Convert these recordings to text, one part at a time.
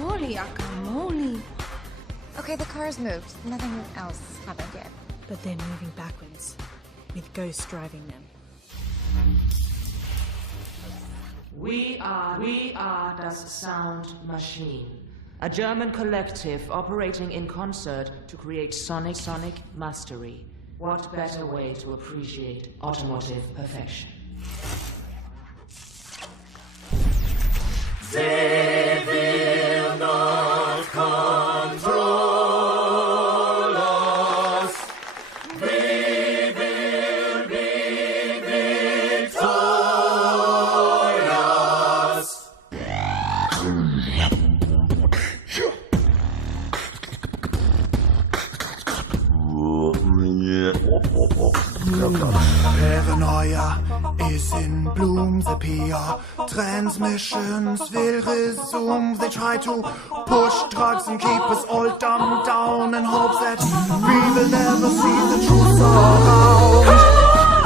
Holy guacamole. Okay, the car's moved. Nothing else happened yet. But they're moving backwards, with ghosts driving them. We are Das Sound Machine, a German collective operating in concert to create sonic mastery. What better way to appreciate automotive perfection? They will not control us. We will be victorious. Paranoia is in bloom, the PR transmissions will resume. They try to push drugs and keep us all dumbed down in hopes that we will never see the truth around.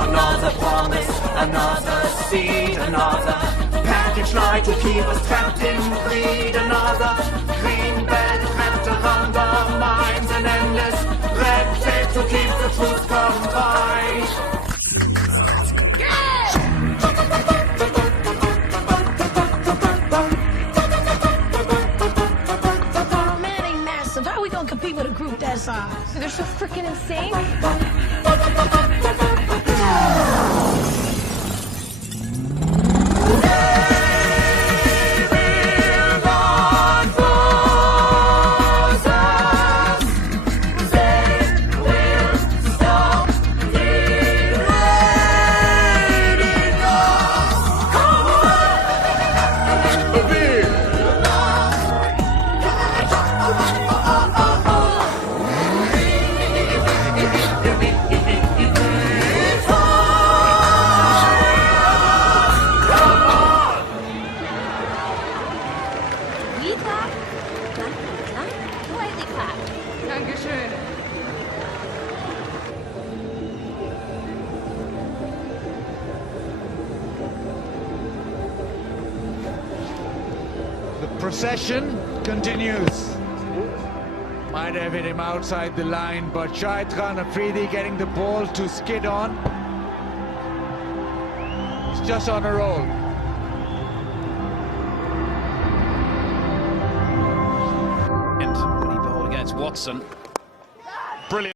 Another promise, another seed, another package lie to keep us trapped in greed. Another greenback wrapped around our minds, an endless red tape to keep the truth confined. Man ain't massive. How are we gonna compete with a group that size? They're so freaking insane. We clap? Clap, clap, politely clap. Dankeschön. The procession continues. Might have hit him outside the line, but Shaitran Afridi getting the ball to skid on. He's just on a roll. And Penny Bowl against Watson. Brilliant.